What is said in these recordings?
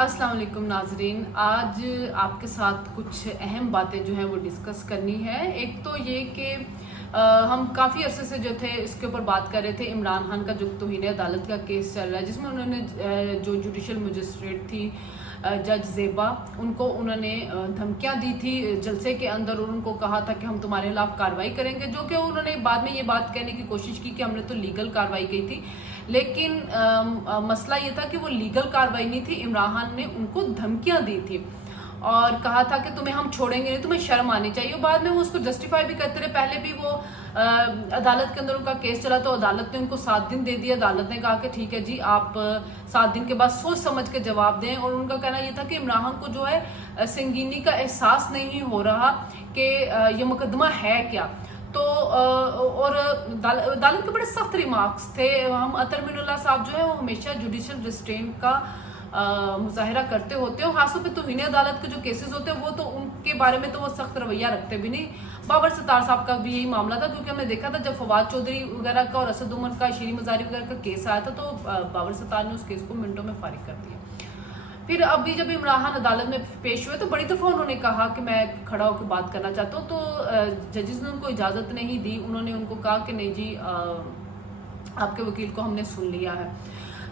अस्सलाम वालेकुम नाजरीन, आज आपके साथ कुछ अहम बातें जो हैं वो डिस्कस करनी है। एक तो ये कि हम काफ़ी अरसे से जो थे इसके ऊपर बात कर रहे थे। इमरान खान का जो तौहीन अदालत का केस चल रहा है, जिसमें उन्होंने जो जुडिशल मजिस्ट्रेट थी जज ज़ेबा, उनको उन्होंने धमकियां दी थी जलसे के अंदर, और उनको कहा था कि हम तुम्हारे खिलाफ कार्रवाई करेंगे, जो कि उन्होंने बाद में ये बात कहने की कोशिश की कि हमने तो लीगल कार्रवाई की थी। लेकिन मसला ये था कि वो लीगल कार्रवाई नहीं थी, इमरान खान ने उनको धमकियां दी थी और कहा था कि तुम्हें हम छोड़ेंगे नहीं, तुम्हें शर्म आनी चाहिए। और बाद में वो उसको जस्टिफाई भी करते रहे। पहले भी वो अदालत के अंदर उनका केस चला तो अदालत ने उनको 7 दिन दे दिया। अदालत ने कहा कि ठीक है जी, आप 7 दिन के बाद सोच समझ के जवाब दें। और उनका कहना ये था कि इमरान खान को जो है संगीनी का एहसास नहीं हो रहा कि ये मुकदमा है क्या। तो और अदालत के बड़े सख्त रिमार्क्स थे। हम अतर मिनुल्लाह साहब जो है वो हमेशा जुडिशल रिस्ट्रेंट का मुजाहरा करते होते हैं, और खासतौर पे तौहीन अदालत के जो केसेस होते हैं वो तो उनके बारे में तो वो सख्त रवैया रखते भी नहीं। बाबर सत्तार साहब का भी यही मामला था, क्योंकि हमने देखा था जब फवाद चौधरी वगैरह का और असद उमर का, शीरी मजारी वगैरह का केस आया था, तो बाबर सत्तार ने उस केस को मिनटों में फारिग कर दिया। फिर अभी जब इमरान खान अदालत में पेश हुए तो बड़ी दफ़ा उन्होंने कहा कि मैं खड़ा होकर बात करना चाहता हूँ, तो जजेस ने उनको इजाज़त नहीं दी। उन्होंने उनको कहा कि नहीं जी, आपके वकील को हमने सुन लिया है।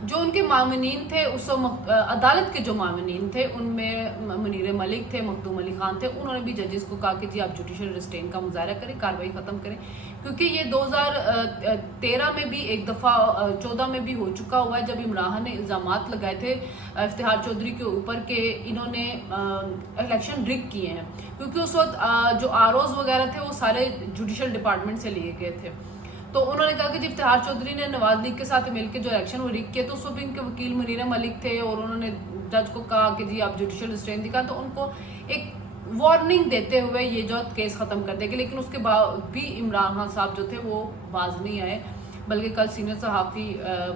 जो उनके मामनीन थे उस अदालत के जो मामनीन थे उनमें मुनीर मलिक थे, मखदूम अली खान थे। उन्होंने भी जजेस को कहा कि जी आप जुडिशल रिस्ट्रेंट का मुजाहरा करें, कार्रवाई ख़त्म करें, क्योंकि ये 2013 में भी एक दफ़ा, 14 में भी हो चुका हुआ है, जब इमरान खान ने इल्ज़ामात लगाए थे इफ्तिखार चौधरी के ऊपर कि इन्होंने इलेक्शन रिग किए हैं, क्योंकि उस वक्त जो आरओज वगैरह थे वो सारे जुडिशल डिपार्टमेंट से लिए गए थे। तो उन्होंने कहा कि जब इफ्तिखार चौधरी ने नवाज लीग के साथ मिलकर जो इलेक्शन वो रिग किए, तो उस वक्त इनके वकील मुनीर मलिक थे, और उन्होंने जज को कहा कि जी आप जुडिशल रिस्ट्रेंट दिखा, तो उनको एक वार्निंग देते हुए ये जो केस ख़त्म कर देंगे। लेकिन उसके बाद भी इमरान खान साहब जो थे वो बाज नहीं आए, बल्कि कल सीनियर सहाफ़ी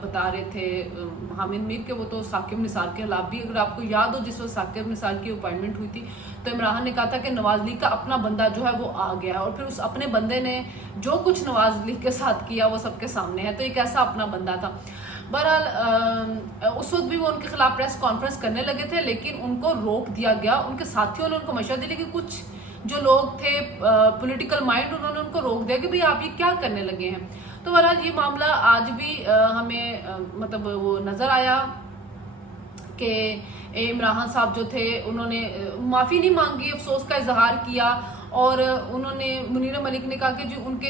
बता रहे थे हामिद मीर के वो तो साकिब निसार के खिलाफ भी, अगर आपको याद हो, जिस वक्त साकिब निसार की अपॉइंटमेंट हुई थी तो इमरान खान ने कहा था कि नवाज लीग का अपना बंदा जो है वो आ गया है, और फिर उस अपने बंदे ने जो कुछ नवाज लीग के साथ किया वो सबके सामने है। तो एक ऐसा अपना बंदा था। बहरहाल उस वक्त भी वो उनके खिलाफ प्रेस कॉन्फ्रेंस करने लगे थे, लेकिन उनको रोक दिया गया। उनके साथियों ने उनको मशवरा दिया, लेकिन कुछ जो लोग थे पॉलिटिकल माइंड, उन्होंने उनको रोक दिया कि भाई आप ये क्या करने लगे हैं। तो बहरहाल ये मामला आज भी हमें मतलब वो नज़र आया कि इमरान खान साहब जो थे उन्होंने माफ़ी नहीं मांगी, अफसोस का इजहार किया, और उन्होंने मुनीर मलिक ने कहा कि जो उनके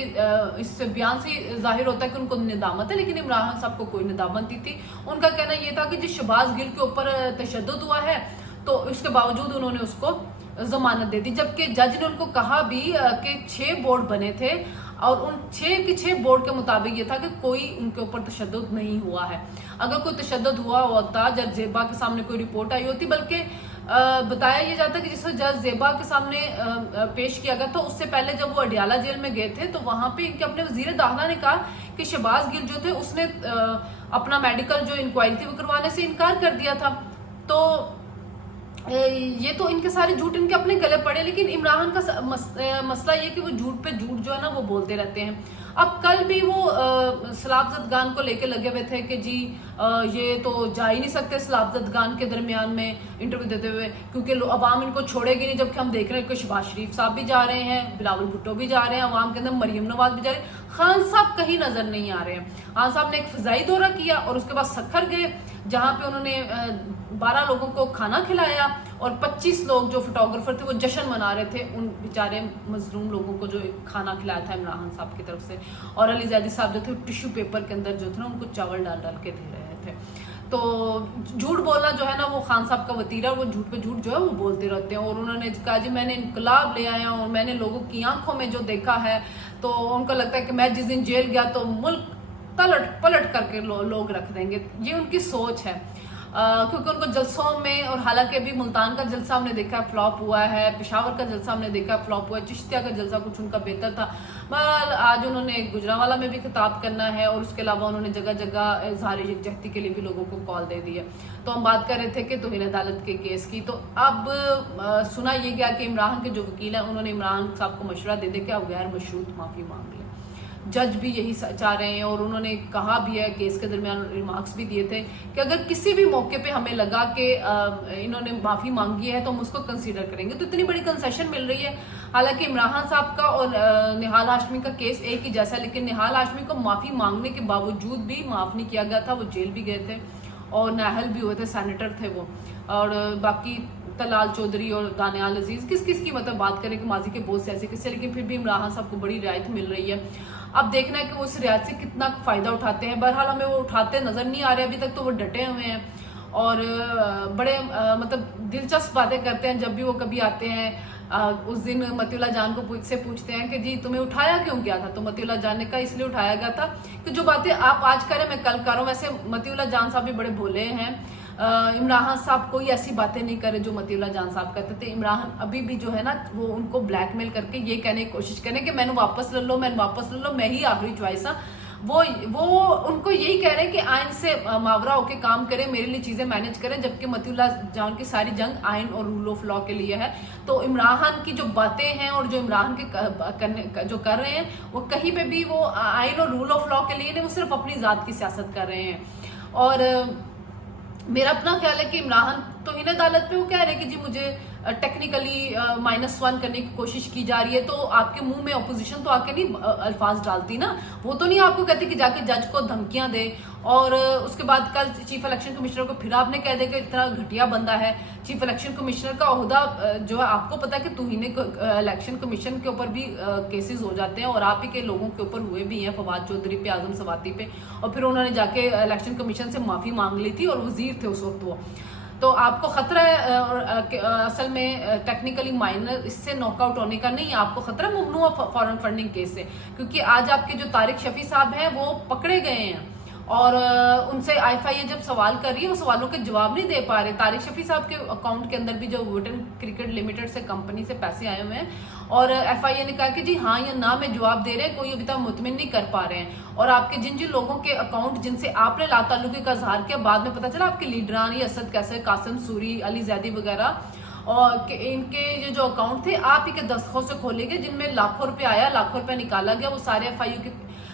इस बयान से जाहिर होता है कि उनको निदामत है, लेकिन इमरान खान साहब को कोई निदामत नहीं थी। उनका कहना यह था कि जिस शहबाज गिल के ऊपर तशद्दुद हुआ है तो इसके बावजूद उन्होंने उसको जमानत दे दी, जबकि जज ने उनको कहा भी कि 6 बोर्ड बने थे और उन 6 के 6 बोर्ड के मुताबिक ये था कि कोई उनके ऊपर तशद्दुद नहीं हुआ है। अगर कोई तशद्दुद हुआ होता, जज ज़ेबा के सामने कोई रिपोर्ट आई होती, बल्कि बताया ये जाता कि जिस जज ज़ेबा के सामने पेश किया गया, तो उससे पहले जब वो अडियाला जेल में गए थे तो वहां पे इनके अपने वजीर दाखिला ने कहा कि शहबाज गिल जो थे उसने अपना मेडिकल जो इंक्वायरी थी वो करवाने से इनकार कर दिया था। तो ये तो इनके सारे झूठ इनके अपने गले पड़े। लेकिन इमरान का मसला ये कि वो झूठ पे झूठ जो है ना वो बोलते रहते हैं। अब कल भी वो सलाबजदगान को लेके लगे हुए थे कि जी ये तो जा ही नहीं सकते सलाबजदगान के दरमियान में इंटरव्यू देते हुए, क्योंकि अवाम इनको छोड़ेगी नहीं। जबकि हम देख रहे हैं कि शहबाज शरीफ साहब भी जा रहे हैं, बिलावल भुट्टो भी जा रहे हैं, अवाम के अंदर मरियम नवाज भी जा रहे हैं, खान साहब कहीं नजर नहीं आ रहे हैं। खान साहब ने एक फिजाई दौरा किया और उसके बाद सखर गए, जहाँ पे उन्होंने 12 लोगों को खाना खिलाया, और 25 लोग जो फोटोग्राफर थे वो जश्न मना रहे थे उन बेचारे मजलूम लोगों को जो खाना खिलाया था इमरान खान साहब की तरफ से। और अली जैदी साहब जो थे टिश्यू पेपर के अंदर जो थे ना उनको चावल डाल डाल के दे रहे थे। तो झूठ बोलना जो है ना वो खान साहब का वतीरा, वो झूठ पे झूठ जो है वो बोलते रहते हैं। और उन्होंने कहा जी मैंने इनकलाब ले आया और मैंने लोगों की आंखों में जो देखा है, तो उनको लगता है कि मैं जिस दिन जेल गया तो मुल्क तलट पलट करके लोग रख देंगे। ये उनकी सोच है, क्योंकि उनको जलसों में, और हालांकि अभी मुल्तान का जलसा हमने देखा फ्लॉप हुआ है, पेशावर का जलसा हमने देखा फ्लॉप हुआ है, चिश्तिया का जलसा कुछ उनका बेहतर था। बहरहाल आज उन्होंने गुजरांवाला में भी खिताब करना है, और उसके अलावा उन्होंने जगह जगह इज़हार यकजहती के लिए भी लोगों को कॉल दे दी है। तो हम बात कर रहे थे कि तौहीन अदालत के केस की। तो अब सुना ये गया कि इमरान के जो वकील हैं उन्होंने इमरान साहब को मशवरा दे दिया कि आप गैर मशरूत माफ़ी मांग लें। जज भी यही चाह रहे हैं, और उन्होंने कहा भी है, केस के दरमियान रिमार्क्स भी दिए थे कि अगर किसी भी मौके पे हमें लगा कि इन्होंने माफ़ी मांगी है तो हम उसको कंसीडर करेंगे। तो इतनी बड़ी कंसेशन मिल रही है। हालांकि इमरान खान साहब का और निहाल हाशमी का केस एक ही जैसा है, लेकिन निहाल हाशमी को माफ़ी मांगने के बावजूद भी माफ़ नहीं किया गया था, वो जेल भी गए थे और नाहल भी हुए थे, सेनेटर थे वो। और बाकी तलाल चौधरी और दानियाल अजीज किस किस की मतलब बात करें कि माजी के बहुत से ऐसे किस्से, लेकिन फिर भी इमरान खान साहब को बड़ी रियायत मिल रही है। अब देखना है कि वो उस रियायत से कितना फ़ायदा उठाते हैं। बहरहाल हमें वो उठाते नज़र नहीं आ रहे अभी तक, तो वो डटे हुए हैं और बड़े मतलब दिलचस्प बातें करते हैं जब भी वो कभी आते हैं। उस दिन मतीउल्लाह जान को से पूछते हैं कि जी तुम्हें उठाया क्यों गया था, तो मतीउल्लाह जान ने कहा इसलिए उठाया गया था कि जो बातें आप आज करें मैं कल कर रहा हूँ। वैसे मतीउल्लाह जान साहब भी बड़े भोले हैं, इमरान खान साहब कोई ऐसी बातें नहीं करे जो मतीउल्लाह जान साहब कहते थे। इमरान अभी भी जो है ना वो उनको ब्लैकमेल करके ये कहने की कोशिश करें कि मैंने वापस ले लो, मैंने वापस ले लो, मैं ही आखिरी चॉइस हाँ। वो उनको यही कह रहे हैं कि आइन से मावरा होके काम करें, मेरे लिए चीजें मैनेज करें, जबकि मतीउल्लाह जान की सारी जंग आइन और रूल ऑफ लॉ के लिए है। तो इमरान खान की जो बातें हैं और जो इमरान के जो कर रहे हैं वो कहीं पे भी वो आइन और रूल ऑफ लॉ के लिए नहीं, वो सिर्फ अपनी जात की सियासत कर रहे हैं। और मेरा अपना ख्याल है कि इमरान खान तौहीन अदालत पे वो कह रहे हैं कि जी मुझे टेक्निकली -1 करने की कोशिश की जा रही है, तो आपके मुंह में अपोजिशन तो आके नहीं अल्फाज डालती ना, वो तो नहीं आपको कहती कि जाके जज को धमकियां दे। और उसके बाद कल चीफ इलेक्शन कमिश्नर को फिर आपने कह दिया कि इतना घटिया बंदा है। चीफ इलेक्शन कमिश्नर का ओहदा जो है आपको पता है कि तौहीन इलेक्शन कमीशन के ऊपर भी केसेस हो जाते हैं, और आप ही के लोगों के ऊपर हुए भी हैं, फवाद चौधरी पे, आजम सवाती पे, और फिर उन्होंने जाके इलेक्शन कमीशन से माफी मांग ली थी और वजीर थे उस वक्त वो। तो आपको खतरा है असल में टेक्निकली माइनर इससे नॉकआउट होने का नहीं, आपको खतरा ममनुआ फॉरेन फंडिंग केस से, क्योंकि आज आपके जो तारिक शफी साहब हैं वो पकड़े गए हैं और उनसे IFIA जब सवाल कर रही है वो सवालों के जवाब नहीं दे पा रहे। तारिक शफी साहब के अकाउंट के अंदर भी जो वुडन क्रिकेट लिमिटेड से कंपनी से पैसे आए हुए हैं, और FIA ने कहा कि जी हाँ या ना में जवाब दे रहे हैं, कोई अभी तक मुतमिन नहीं कर पा रहे हैं। और आपके जिन जिन लोगों के अकाउंट जिनसे आपने लाताल्लुकी का इजहार किया, बाद में पता चला आपके लीडरान ये असद कैसे, कासिम सूरी, अली जैदी वगैरह, और इनके ये जो अकाउंट थे आप ही के दस्तखत से खोले गए, जिनमें लाखों रुपए आया, लाखों रुपए निकाला गया।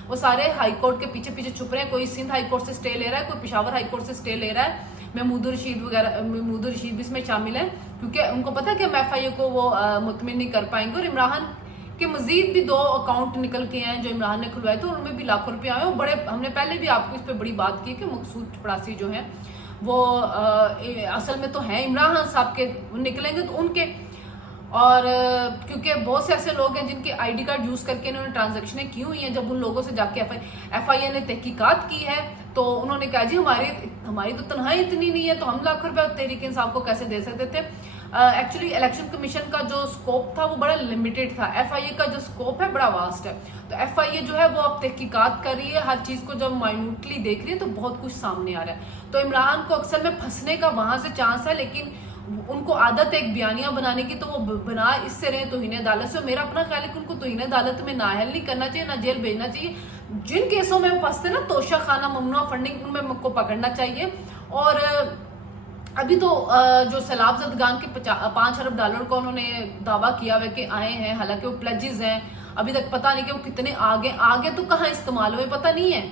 वो सारे हाईकोर्ट के पीछे पीछे छुप रहे हैं। कोई सिंध हाईकोर्ट से स्टे ले रहा है, कोई पेशावर हाईकोर्ट से स्टे ले रहा है। महमूद रशीद भी इसमें शामिल है, क्योंकि उनको पता है कि हम FIA को वो मुतमिन नहीं कर पाएंगे। और इमरान के मजीद भी 2 अकाउंट निकल के हैं जो इमरान ने खुलवाए थे, उनमें भी लाखों रुपए आए। बड़े हमने पहले भी आपको इस पर बड़ी बात की कि मकसूद चपड़ासी जो है वो असल में तो है इमरान खान साहब के, निकलेंगे तो उनके। और क्योंकि बहुत से ऐसे लोग हैं जिनके ID कार्ड यूज करके इन्होंने ट्रांजैक्शनें की हुई हैं, जब उन लोगों से जाके FIA ने तहकीकात की है तो उन्होंने कहा जी हमारी तो तनख्वाही इतनी नहीं है, तो हम लाख रुपए तहरीक इंसाफ को कैसे दे सकते थे। एक्चुअली इलेक्शन कमीशन का जो स्कोप था वो बड़ा लिमिटेड था, FIA का जो स्कोप है बड़ा वास्ट है। तो FIA जो है वो अब तहकीकात कर रही है, हर चीज को जब माइन्यूटली देख रही है तो बहुत कुछ सामने आ रहा है। तो इमरान को अक्सर में फंसने का वहां से चांस है, लेकिन उनको आदत है एक बयानिया बनाने की, तो वो बना इससे रहे तौहीन अदालत से। मेरा अपना ख्याल है कि उनको तौहीन अदालत में नाअहल नहीं करना चाहिए, ना जेल भेजना चाहिए। जिन केसों में फंसते ना, तोशा खाना, ममनुआ फंडिंग, उनमें को पकड़ना चाहिए। और अभी तो जो सैलाब ज़दगान के $5 अरब का उन्होंने दावा किया हुआ कि आए हैं, हालांकि वो प्लेजेस हैं, अभी तक पता नहीं कि वो कितने आगे तो कहाँ इस्तेमाल हुए पता नहीं है,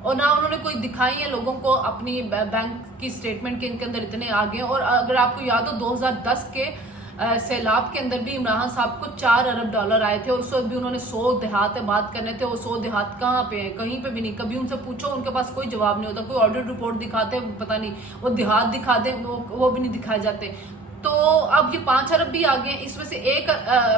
और ना उन्होंने कोई दिखाई है लोगों को अपनी बैंक की स्टेटमेंट के इनके अंदर इतने आगे। और अगर आपको याद हो 2010 के सैलाब के अंदर भी इमरान साहब को $4 अरब आए थे, और उस वक्त भी उन्होंने 100 देहात बात करने थे। वो 100 देहात कहाँ पे हैं, कहीं पे भी नहीं। कभी उनसे पूछो उनके पास कोई जवाब नहीं होता, कोई ऑडिट रिपोर्ट दिखाते पता नहीं, वो देहात दिखा दे वो भी नहीं दिखाए जाते। तो अब ये 5 अरब भी आ गए, इसमें से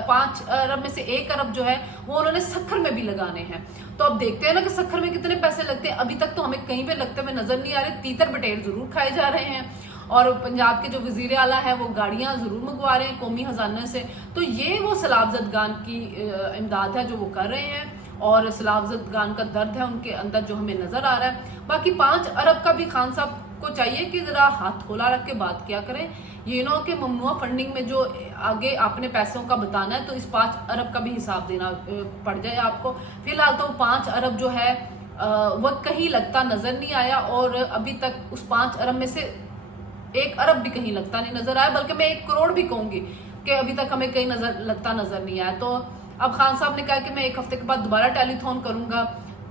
5 अरब में से 1 अरब जो है वो उन्होंने सखर में भी लगाने हैं। तो अब देखते हैं ना कि सखर में कितने पैसे लगते हैं। अभी तक तो हमें कहीं पे लगते हुए नजर नहीं आ रहे। तीतर बटेर जरूर खाए जा रहे हैं, और पंजाब के जो वजीर आला है वो गाड़ियां जरूर मंगवा रहे हैं कौमी खजाने से। तो ये वो सैलाब ज़दगान की इमदाद है जो वो कर रहे हैं, और सैलाब ज़दगान का दर्द है उनके अंदर जो हमें नजर आ रहा है। बाकी 5 अरब का भी खान साहब को चाहिए कि जरा हाथ खोला रख के बात किया करें। ये नो कि ममनुआ फंडिंग में जो आगे आपने पैसों का बताना है तो इस 5 अरब का भी हिसाब देना पड़ जाए आपको। फिलहाल तो 5 अरब जो है वह कहीं लगता नजर नहीं आया, और अभी तक उस 5 अरब में से 1 अरब भी कहीं लगता नहीं नजर आया, बल्कि मैं 1 करोड़ भी कहूंगी कि अभी तक हमें कहीं लगता नजर नहीं आया। तो अब खान साहब ने कहा कि मैं 1 हफ्ते के बाद दोबारा टेलीथॉन करूंगा,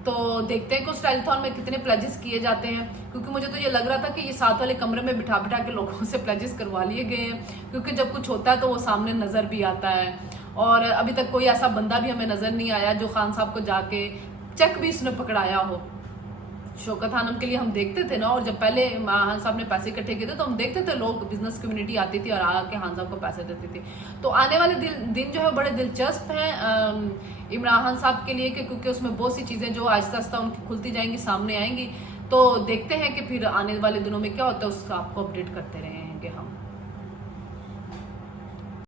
तो देखते हैं कि उस टेलीथॉन में कितने प्लेजेस किए जाते हैं, क्योंकि मुझे तो ये लग रहा था कि ये साथ वाले कमरे में बिठा बिठा के लोगों से प्लेजेस करवा लिए गए हैं, क्योंकि जब कुछ होता है तो वो सामने नजर भी आता है। और अभी तक कोई ऐसा बंदा भी हमें नजर नहीं आया जो खान साहब को जाके चेक भी इसने पकड़ाया हो। शौकत खानम के लिए हम देखते थे ना, और जब पहले खान साहब ने पैसे इकट्ठे किए थे तो हम देखते थे लोग, बिजनेस कम्युनिटी आती थी और आके खान साहब को पैसे देती थी। तो आने वाले दिन जो है बड़े दिलचस्प हैं इमरान खान साहब के लिए, क्योंकि उसमें बहुत सी चीज़ें जो आहिस्ता आहिस्ता उनकी खुलती जाएंगी, सामने आएंगी। तो देखते हैं कि फिर आने वाले दिनों में क्या होता है, उसका आपको अपडेट करते रहेंगे हम।